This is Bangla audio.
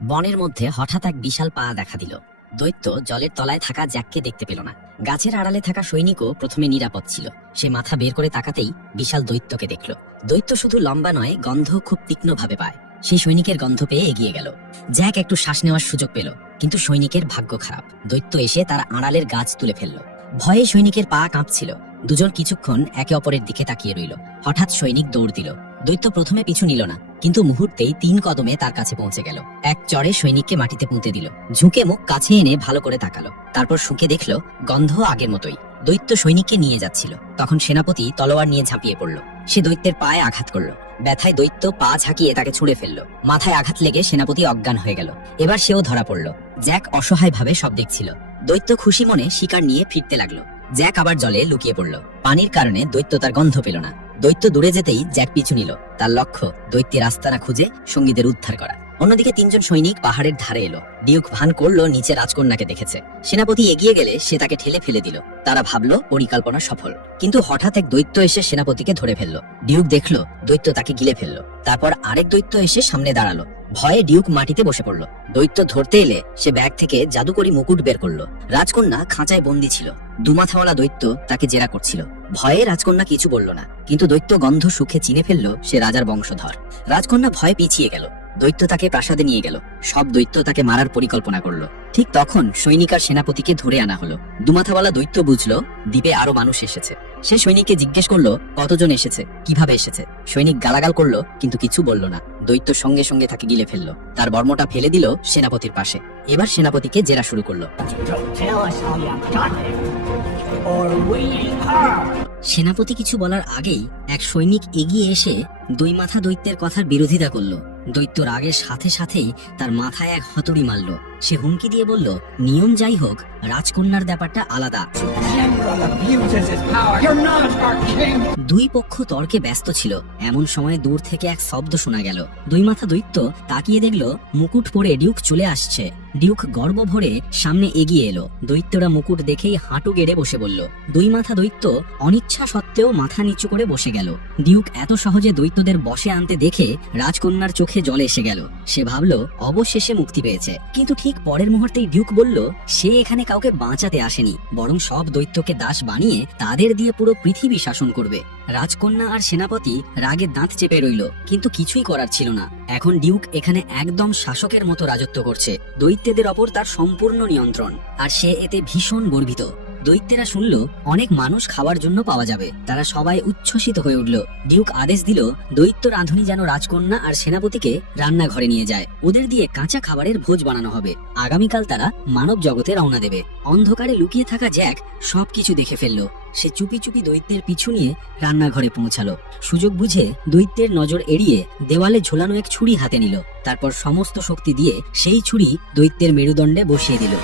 বনের মধ্যে হঠাৎ এক বিশাল পা দেখা দিল। দৈত্য জলের তলায় থাকা জ্যাককে দেখতে পেল না। গাছের আড়ালে থাকা সৈনিকও প্রথমে নিরাপদ ছিল। সে মাথা বের করে তাকাতেই বিশাল দৈত্যকে দেখল। দৈত্য শুধু লম্বা নয়, গন্ধ খুব তীক্ষ্ণভাবে পায়। সেই সৈনিকের গন্ধ পেয়ে এগিয়ে গেল। জ্যাক একটু শ্বাস নেওয়ার সুযোগ পেল, কিন্তু সৈনিকের ভাগ্য খারাপ। দৈত্য এসে তার আড়ালের গাছ তুলে ফেলল। ভয়ে সৈনিকের পা কাঁপছিল। দুজন কিছুক্ষণ একে অপরের দিকে তাকিয়ে রইল। হঠাৎ সৈনিক দৌড় দিল। দৈত্য প্রথমে পিছু নিল না। কিন্তু মুহূর্তেই তিন কদমে তার কাছে পৌঁছে গেল। এক চড়ে সৈনিককে মাটিতে পুঁতে দিল। ঝুঁকে মুখ কাছে এনে ভালো করে তাকালো। তারপর শুকে দেখল, গন্ধ আগের মতোই। দৈত্য সৈনিককে নিয়ে যাচ্ছিল। তখন সেনাপতি তলোয়ার নিয়ে ঝাঁপিয়ে পড়ল। সে দৈত্যের পায়ে আঘাত করল। ব্যথায় দৈত্য পা ঝাঁকিয়ে তাকে ছুঁড়ে ফেলল। মাথায় আঘাত লেগে সেনাপতি অজ্ঞান হয়ে গেল। এবার সেও ধরা পড়ল। জ্যাক অসহায়ভাবে সব দেখছিল। দৈত্য খুশি মনে শিকার নিয়ে ফিরতে লাগল। জ্যাক আবার জলে লুকিয়ে পড়ল। পানির কারণে দৈত্য তার গন্ধ পেল না। দৈত্য দূরে যেতেই জ্যাক পিছু নিল। তার লক্ষ্য দৈত্যের আস্তানা খুঁজে সঙ্গীদের উদ্ধার করা। অন্যদিকে তিনজন সৈনিক পাহাড়ের ধারে এলো। ডিউক ভান করল, নিচে রাজকন্যাকে দেখেছে। সেনাপতি এগিয়ে গেলে সে তাকে ঠেলে ফেলে দিল। তারা ভাবলো, পরিকল্পনা সফল। কিন্তু হঠাৎ এক দৈত্য এসে সেনাপতিকে ধরে ফেলল। ডিউক দেখল, দৈত্য তাকে গিলে ফেলল। তারপর আরেক দৈত্য এসে সামনে দাঁড়াল। ভয়ে ডিউক মাটিতে বসে পড়ল। দৈত্য ধরতে এলে সে ব্যাগ থেকে জাদুকরি মুকুট বের করল। রাজকন্যা খাঁচায় বন্দি ছিল। দুমাথাওয়ালা দৈত্য তাকে জেরা করছিল। ভয়ে রাজকন্যা কিছু বলল না, কিন্তু দৈত্য গন্ধ সুখে চিনে ফেলল সে রাজার বংশধর। রাজকন্যা ভয়ে পিছিয়ে গেল। দৈত্য তাকে প্রাসাদে নিয়ে গেল। সব দৈত্য তাকে মারার পরিকল্পনা করল। ঠিক তখন সৈনিক আর সেনাপতিকে ধরে আনা হলো। দুমাথাওয়ালা দৈত্য বুঝলো, দ্বীপে আরও মানুষ এসেছে। সে সৈনিককে জিজ্ঞেস করল, কতজন এসেছে? কীভাবে এসেছে? সৈনিক গালাগাল করল, কিন্তু কিছু বলল না। দৈত্য সঙ্গে সঙ্গে তাকে গিলে ফেলল। তার বর্মটা ফেলে দিল সেনাপতির পাশে। এবার সেনাপতিকে জেরা শুরু করল. সেনাপতি কিছু বলার আগেই এক সৈনিক এগিয়ে এসে দুই মাথা দৈত্যের কথার বিরোধিতা করল। দৈত্য রাগের সাথে সাথেই তার মাথায় এক হতড়ি মারল। সে হুমকি দিয়ে বলল, নিয়ম যাই হোক, রাজকন্যার ব্যাপারটা আলাদা. দুই পক্ষ তর্কে ব্যস্ত ছিল। এমন সময় দূর থেকে এক শব্দ শোনা গেল। দুই মাথা দৈত্য তাকিয়ে দেখল, মুকুট পরে ডিউক চলে আসছে। ডিউক গর্ব ভরে সামনে এগিয়ে এলো। দৈত্যরা মুকুট দেখেই হাঁটু গেড়ে বসে বলল, দুই মাথা দৈত্য অনিচ্ছা সত্ত্বেও মাথা নিচু করে বসে গেল। ডিউক এত সহজে দৈত্যদের বসে আনতে দেখে রাজকন্যার চোখে জল এসে গেল। সে ভাবলো, অবশেষে মুক্তি পেয়েছে। কিন্তু ঠিক পরের মুহূর্তেই ডিউক বলল, সে এখানে কাউকে বাঁচাতে আসেনি, বরং সব দৈত্যকে দাস বানিয়ে তাদের দিয়ে পুরো পৃথিবী শাসন করবে। রাজকন্যা আর সেনাপতি রাগে দাঁত চেপে রইল, কিন্তু কিছুই করার ছিল না। এখন ডিউক এখানে একদম শাসকের মতো রাজত্ব করছে, দৈত্যদের ওপর তার সম্পূর্ণ নিয়ন্ত্রণ। আর সে এতে ভীষণ গর্বিত। দৈত্যেরা শুনল, অনেক মানুষ খাওয়ার জন্য পাওয়া যাবে। তারা সবাই উচ্ছ্বসিত হয়ে উঠল। ডিউক আদেশ দিল, দৈত্য রাঁধুনি যেন রাজকন্যা আর সেনাপতিকে রান্নাঘরে নিয়ে যায়। ওদের দিয়ে কাঁচা খাবারের ভোজ বানানো হবে। আগামীকাল তারা মানব জগতে রওনা দেবে। অন্ধকারে লুকিয়ে থাকা জ্যাক সবকিছু দেখে ফেলল। সে চুপি চুপি দৈত্যের পিছু নিয়ে রান্নাঘরে পৌঁছালো। সুযোগ বুঝে দৈত্যের নজর এড়িয়ে দেওয়ালে ঝোলানো এক ছুরি হাতে নিল। তারপর সমস্ত শক্তি দিয়ে সেই ছুরি দৈত্যের মেরুদণ্ডে বসিয়ে দিল।